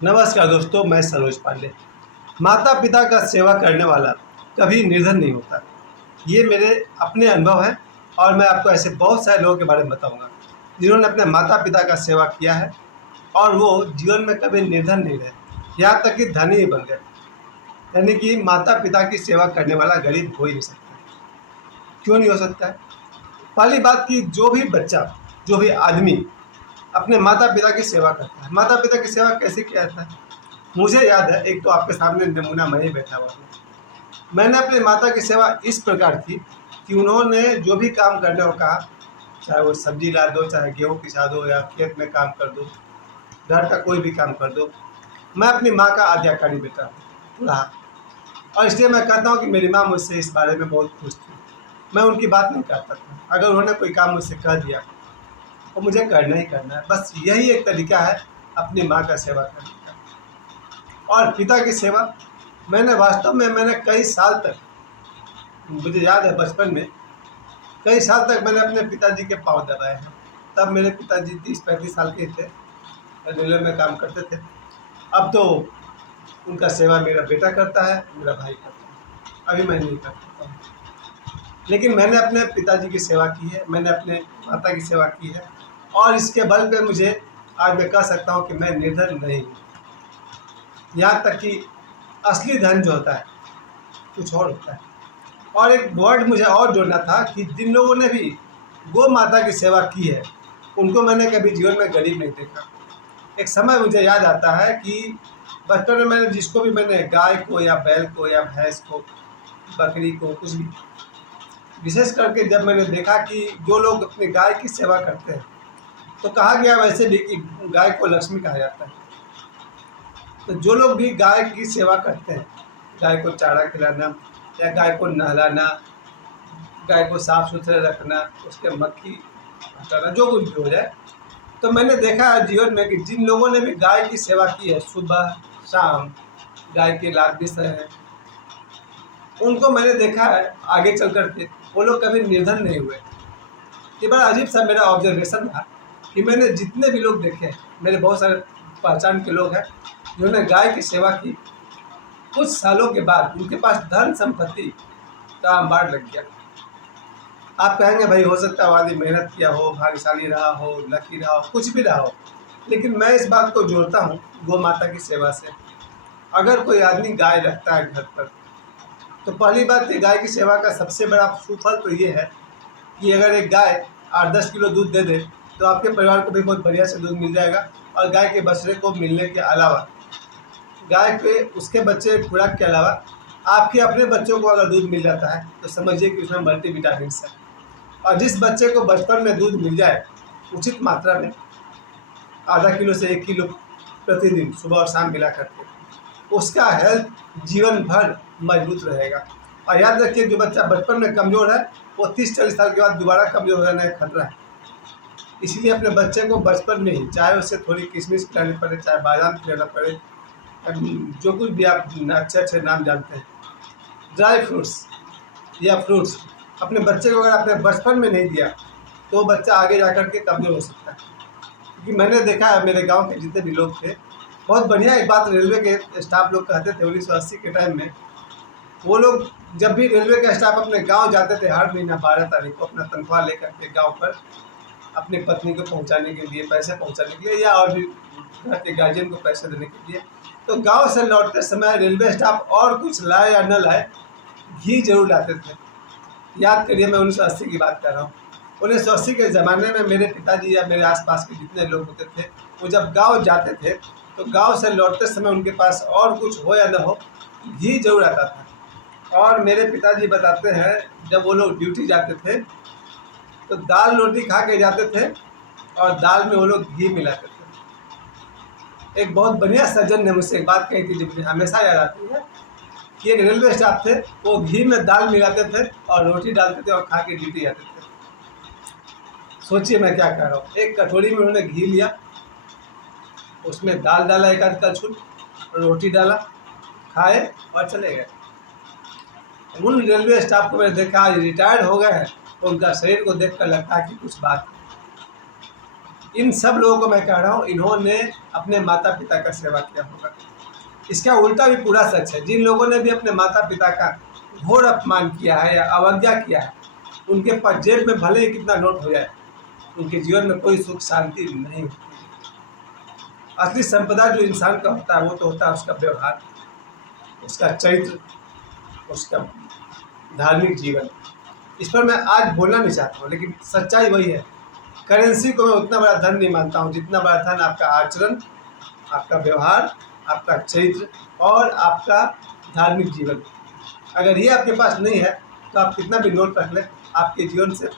नमस्कार दोस्तों, मैं सरोज पांडे। माता पिता का सेवा करने वाला कभी निर्धन नहीं होता। ये मेरे अपने अनुभव हैं और मैं आपको ऐसे बहुत सारे लोगों के बारे में बताऊंगा जिन्होंने अपने माता पिता का सेवा किया है और वो जीवन में कभी निर्धन नहीं रहे, यहाँ तक कि धनी ही बन गए। यानी कि माता पिता की सेवा करने वाला गरीब हो ही नहीं सकता। क्यों नहीं हो सकता है? पहली बात कि जो भी बच्चा, जो भी आदमी अपने माता पिता की सेवा करता है, माता पिता की सेवा कैसे किया जाता है? मुझे याद है, एक तो आपके सामने नमूना मैं ही बैठा हुआ हूँ। मैंने अपने माता की सेवा इस प्रकार की कि उन्होंने जो भी काम करने को कहा, चाहे वो सब्जी ला दो, चाहे गेहूँ पिसा दो या खेत में काम कर दो, घर का कोई भी काम कर दो, मैं अपनी माँ का आज्ञाकारी बेटा रहा। और इसलिए मैं कहता हूँ कि मेरी माँ मुझसे इस बारे में बहुत खुश थी। मैं उनकी बात नहीं करता था। अगर उन्होंने कोई काम मुझसे कह दिया तो मुझे करना ही करना है। बस यही एक तरीका है अपनी माँ का सेवा करने का। और पिता की सेवा मैंने वास्तव में कई साल तक, मुझे याद है बचपन में कई साल तक मैंने अपने पिताजी के पाँव दबाए हैं। तब मेरे पिताजी 30-35 साल के थे, रेलवे में काम करते थे। अब तो उनका सेवा मेरा बेटा करता है, मेरा भाई करता है। अभी मैं नहीं कर पाता हूँ, लेकिन मैंने अपने पिताजी की सेवा की है, मैंने अपने माता की सेवा की है और इसके बल पे मुझे आज मैं कह सकता हूँ कि मैं निर्धन नहीं हूँ। यहाँ तक कि असली धन जो होता है कुछ और होता है। और एक वर्ड मुझे और जोड़ना था कि जिन लोगों ने भी गौ माता की सेवा की है उनको मैंने कभी जीवन में गरीब नहीं देखा। एक समय मुझे याद आता है कि बचपन में मैंने जिसको भी मैंने गाय को या बैल को या भैंस को, बकरी को, कुछ भी, विशेष करके जब मैंने देखा कि जो लोग अपनी गाय की सेवा करते हैं, तो कहा गया वैसे भी कि गाय को लक्ष्मी कहा जाता है। तो जो लोग भी गाय की सेवा करते हैं, गाय को चारा खिलाना या गाय को नहलाना, गाय को साफ सुथरा रखना, उसके मक्खी हटाना, जो कुछ भी हो जाए, तो मैंने देखा है जीवन में कि जिन लोगों ने भी गाय की सेवा की है, सुबह शाम गाय के लाभ भी सहे हैं, उनको मैंने देखा है आगे चल कर के वो लोग कभी निर्धन नहीं हुए। ये बड़ा अजीब सा मेरा ऑब्जर्वेशन था कि मैंने जितने भी लोग देखे, मेरे बहुत सारे पहचान के लोग हैं जिन्होंने गाय की सेवा की, कुछ सालों के बाद उनके पास धन संपत्ति का अंबार लग गया। आप कहेंगे भाई हो सकता है आदमी मेहनत किया हो, भाग्यशाली रहा हो, लकी रहा हो, कुछ भी रहा हो, लेकिन मैं इस बात को जोड़ता हूँ गौ माता की सेवा से। अगर कोई आदमी गाय रखता है घर पर, तो पहली बात, ये गाय की सेवा का सबसे बड़ा सुफल तो ये है कि अगर एक गाय 8-10 किलो दूध दे दे तो आपके परिवार को भी बहुत बढ़िया से दूध मिल जाएगा। और गाय के बछड़े को मिलने के अलावा, गाय के उसके बच्चे खुराक के अलावा आपके अपने बच्चों को अगर दूध मिल जाता है तो समझिए कि उसमें मल्टीविटामिन है। और जिस बच्चे को बचपन में दूध मिल जाए उचित मात्रा में, आधा किलो से 1 किलो प्रतिदिन सुबह और शाम मिला करके, उसका हेल्थ जीवन भर मजबूत रहेगा। और याद रखिए, जो बच्चा बचपन में कमज़ोर है वो 30-40 साल के बाद दोबारा कमज़ोर हो जाने का खतरा है। इसलिए अपने बच्चे को बचपन में ही, चाहे उससे थोड़ी किशमिश खिलानी पड़े, चाहे बादाम खिलाना पड़े, जो कुछ भी आप अच्छे अच्छे नाम जानते हैं, ड्राई फ्रूट्स या फ्रूट्स, अपने बच्चे को अगर आपने बचपन में नहीं दिया तो वो बच्चा आगे जा कर के कमज़ोर हो सकता है। क्योंकि मैंने देखा है, मेरे गांव के जितने भी लोग थे, बहुत बढ़िया एक बात रेलवे के स्टाफ लोग कहते थे 1980 के टाइम में। वो लोग जब भी रेलवे का स्टाफ अपने गांव जाते थे, हर महीना 12 तारीख को अपना तनख्वाह लेकर के गांव पर अपनी पत्नी को पहुंचाने के लिए, पैसे पहुंचाने के लिए, या और भी घर के गार्जियन को पैसे देने के लिए, तो गांव से लौटते समय रेलवे स्टाफ और कुछ लाए या न लाए, घी जरूर लाते थे। याद करिए, मैं 1980 की बात कर रहा हूँ। 1980 के ज़माने में मेरे पिताजी या मेरे आसपास के जितने लोग होते थे, वो जब गांव जाते थे तो गांव से लौटते समय उनके पास और कुछ हो या न हो, घी जरूर आता था। और मेरे पिताजी बताते हैं, जब वो लोग ड्यूटी जाते थे तो दाल रोटी खा के जाते थे और दाल में वो लोग घी मिलाते थे। एक बहुत बढ़िया सज्जन ने मुझसे एक बात कही थी जो मुझे हमेशा याद आती है कि एक रेलवे स्टाफ थे, वो घी में दाल मिलाते थे और रोटी डालते थे और खा के ड्यूटी जाते थे। सोचिए मैं क्या कह रहा हूँ। एक कटोरी में उन्होंने घी लिया, उसमें दाल डाला, एक आध कलछुल रोटी डाला, खाए और चले गए। उन रेलवे स्टाफ को मैंने देखा, आज रिटायर्ड हो गए हैं, तो उनका शरीर को देख कर लगता है कि कुछ बात है। इन सब लोगों को मैं कह रहा हूँ, इन्होंने अपने माता पिता का सेवा किया होगा। इसका उल्टा भी पूरा सच है। जिन लोगों ने भी अपने माता पिता का घोर अपमान किया है या अवज्ञा किया है, उनके पास जेब में भले ही कितना नोट हो जाए, उनके जीवन में कोई सुख शांति नहीं होती। असली संपदा जो इंसान का होता है वो तो होता है उसका व्यवहार, उसका चरित्र, उसका धार्मिक जीवन। इस पर मैं आज बोलना नहीं चाहता हूँ, लेकिन सच्चाई वही है। करेंसी को मैं उतना बड़ा धन नहीं मानता हूँ जितना बड़ा धन आपका आचरण, आपका व्यवहार, आपका चरित्र और आपका धार्मिक जीवन। अगर ये आपके पास नहीं है तो आप कितना भी नोट रख लें, आपके जीवन से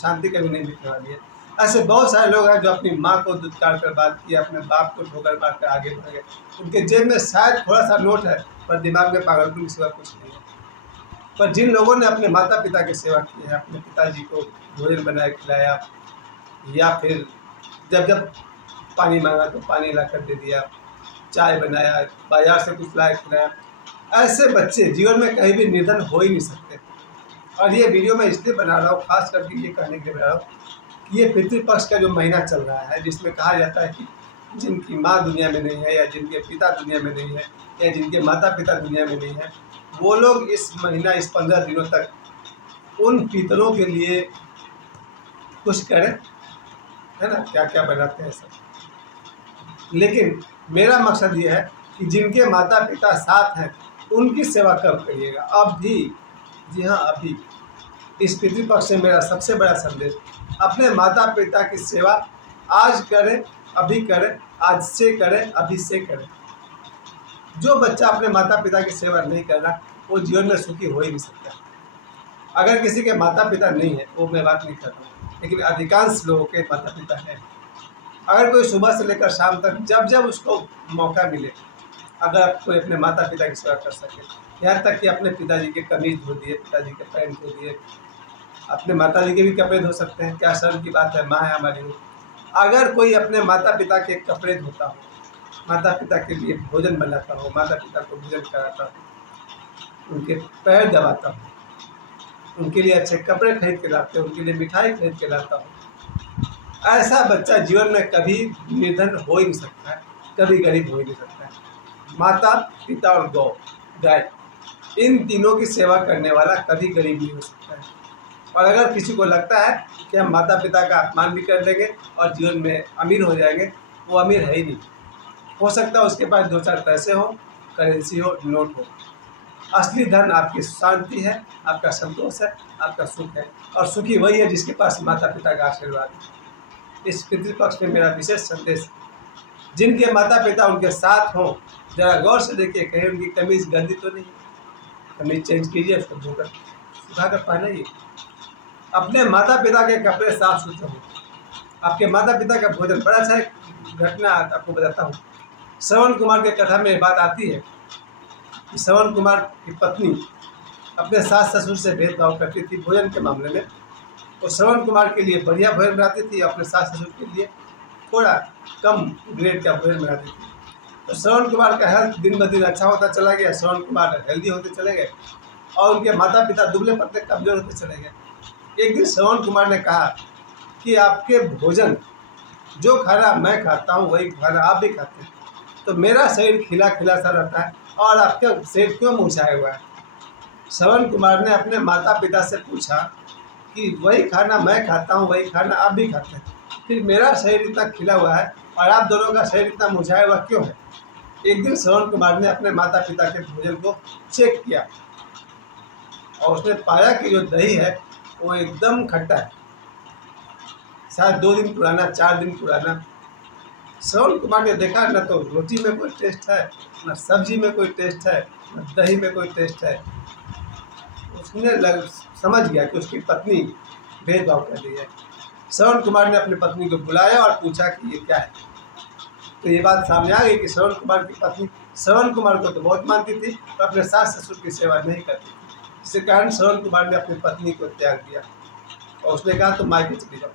शांति कभी नहीं दिखने वाली है। ऐसे बहुत सारे लोग हैं जो अपनी माँ को दुत्कार कर बात किया, अपने बाप को ठोकर मार कर आगे बढ़ गए। उनके जेब में शायद थोड़ा सा नोट है, पर दिमाग में पागलपन के सिवा कुछ नहीं है। पर जिन लोगों ने अपने माता पिता की सेवा की है, अपने पिताजी को भोजन बनाया खिलाया, या फिर जब जब पानी मांगा तो पानी ला कर दे दिया, चाय बनाया, बाजार से कुछ लाया खिलाया, ऐसे बच्चे जीवन में कहीं भी निर्धन हो ही नहीं सकते। और ये वीडियो मैं इसलिए बना रहा हूँ, खास करके ये कहने के लिए बना रहा हूँ कि ये पितृपक्ष का जो महीना चल रहा है, जिसमें कहा जाता है कि जिनकी माँ दुनिया में नहीं है, या जिनके पिता दुनिया में नहीं है, या जिनके माता पिता दुनिया में नहीं है, वो लोग इस महीना, इस 15 दिनों तक उन पितरों के लिए कुछ करें, है ना, क्या क्या बनाते हैं सब। लेकिन मेरा मकसद ये है कि जिनके माता पिता साथ हैं उनकी सेवा कब करिएगा, अब भी, जी हाँ अभी। इस पितृपक्ष से मेरा सबसे बड़ा संदेश, अपने माता पिता की सेवा आज करें, अभी करें, आज से करें, अभी से करें। जो बच्चा अपने माता पिता की सेवा नहीं कर रहा वो जीवन में सुखी हो ही नहीं सकता। अगर किसी के माता पिता नहीं है वो मैं बात नहीं कर रहा हूँ, लेकिन अधिकांश लोगों के माता पिता हैं। अगर कोई सुबह से लेकर शाम तक जब जब उसको मौका मिले, अगर कोई अपने माता पिता की सेवा कर सके, यहाँ तक कि अपने पिताजी के कमीज धो दिए, पिताजी के पैंट धो दिए, अपने माताजी के भी कपड़े धो सकते हैं, क्या शर्म की बात है, माँ है हमारी। अगर कोई अपने माता पिता के कपड़े धोता हो, माता पिता के लिए भोजन बनाता हो, माता पिता को भोजन कराता हो, उनके पैर दबाता हो, उनके लिए अच्छे कपड़े खरीद के लाते हो, उनके लिए मिठाई खरीद के लाता हो, ऐसा बच्चा जीवन में कभी निर्धन हो ही नहीं सकता है, कभी गरीब हो ही नहीं सकता है। माता पिता और गौ गाय, इन तीनों की सेवा करने वाला कभी गरीब नहीं हो सकता है। और अगर किसी को लगता है कि हम माता पिता का अपमान भी कर देंगे और जीवन में अमीर हो जाएंगे, वो अमीर है ही नहीं। हो सकता है उसके पास 2-4 पैसे हो, करेंसी हो, नोट हो। असली धन आपकी शांति है, आपका संतोष है, आपका सुख है, और सुखी वही है जिसके पास माता पिता का आशीर्वाद है। इस पितृपक्ष में मेरा विशेष संदेश, जिनके माता पिता उनके साथ हों, जरा गौर से देखिए कहीं उनकी कमीज गंदी तो नहीं, कमीज चेंज कीजिए, उसको धोकर सुखा कर पहनाइए। अपने माता पिता के कपड़े साफ सुथरे हों, आपके माता पिता का भोजन। बड़ा अच्छा एक घटना आपको बताता हूँ। श्रवण कुमार के कथा में बात आती है कि श्रवण कुमार की पत्नी अपने सास ससुर से भेदभाव करती थी भोजन के मामले में। तो श्रवण कुमार के लिए बढ़िया भोजन बनाती थी, अपने सास ससुर के लिए थोड़ा कम ग्रेड का भोजन बनाती थी। तो श्रवण कुमार का हेल्थ दिन ब दिन अच्छा होता चला गया, श्रवण कुमार हेल्दी होते चले गए, और उनके माता पिता दुबले पतले कमजोर होते चले गए। एक दिन श्रवण कुमार ने कहा कि आपके भोजन, जो खाना मैं खाता हूँ वही खाना आप भी खाते हैं, तो मेरा शरीर खिला खिला सा रहता है और आपका शरीर क्यों मुरझाया हुआ है। श्रवण कुमार ने अपने माता पिता से पूछा कि वही खाना मैं खाता हूँ, वही खाना आप भी खाते हैं, फिर मेरा शरीर इतना खिला हुआ है और आप दोनों का शरीर इतना मुरझाया हुआ क्यों है। एक दिन श्रवण कुमार ने अपने माता पिता के भोजन को चेक किया और उसने पाया कि जो दही है वो एकदम खट्टा है, शायद 2 दिन पुराना, 4 दिन पुराना। श्रवण कुमार ने देखा न तो रोटी में कोई टेस्ट है, न सब्जी में कोई टेस्ट है, न दही में कोई टेस्ट है। उसने समझ गया कि उसकी पत्नी भेदभाव कर रही है। श्रवण कुमार ने अपनी पत्नी को बुलाया और पूछा कि ये क्या है। तो ये बात सामने आ गई कि श्रवण कुमार की पत्नी श्रवण कुमार को तो बहुत मानती थी और अपने सास ससुर की सेवा नहीं करती थी। इसके कारण श्रवण कुमार ने अपनी पत्नी को त्याग दिया और उसने कहा तो मायके चली जाओ।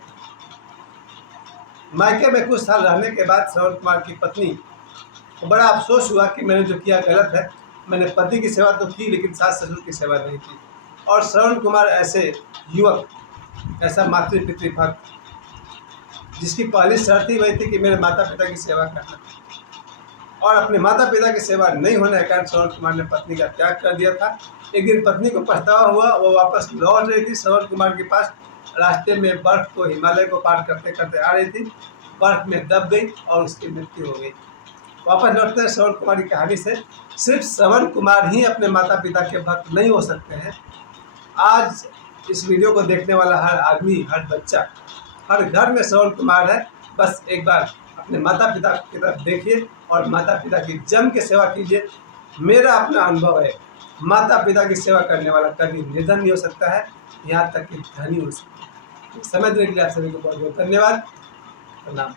मायके में कुछ साल रहने के बाद श्रवण कुमार की पत्नी को बड़ा अफसोस हुआ कि मैंने जो किया गलत है। मैंने पति की सेवा तो की लेकिन सास ससुर की सेवा नहीं की। और श्रवण कुमार ऐसे युवक, ऐसा मातृ पितृभक्त, जिसकी पहली शर्त ही वही थी कि मेरे माता पिता की सेवा करना। और अपने माता पिता की सेवा नहीं होने के कारण श्रवण कुमार ने पत्नी का त्याग कर दिया था। एक दिन पत्नी को पछतावा हुआ, वो वापस लौट रही थी श्रवण कुमार के पास। रास्ते में बर्फ को, हिमालय को पार करते करते आ रही थी, बर्फ में दब गई और उसकी मृत्यु हो गई। वापस लौटते हैं श्रवण कुमार की कहानी से। सिर्फ श्रवण कुमार ही अपने माता पिता के भक्त नहीं हो सकते हैं। आज इस वीडियो को देखने वाला हर आदमी, हर बच्चा, हर घर में श्रवण कुमार है। बस एक बार अपने माता पिता की तरफ देखिए और माता पिता की जम के सेवा कीजिए। मेरा अपना अनुभव है, माता पिता की सेवा करने वाला कभी निर्धन नहीं हो सकता है, यहाँ तक कि धनी हो सकता है। समय देने के लिए आप सभी को बहुत बहुत धन्यवाद। प्रणाम।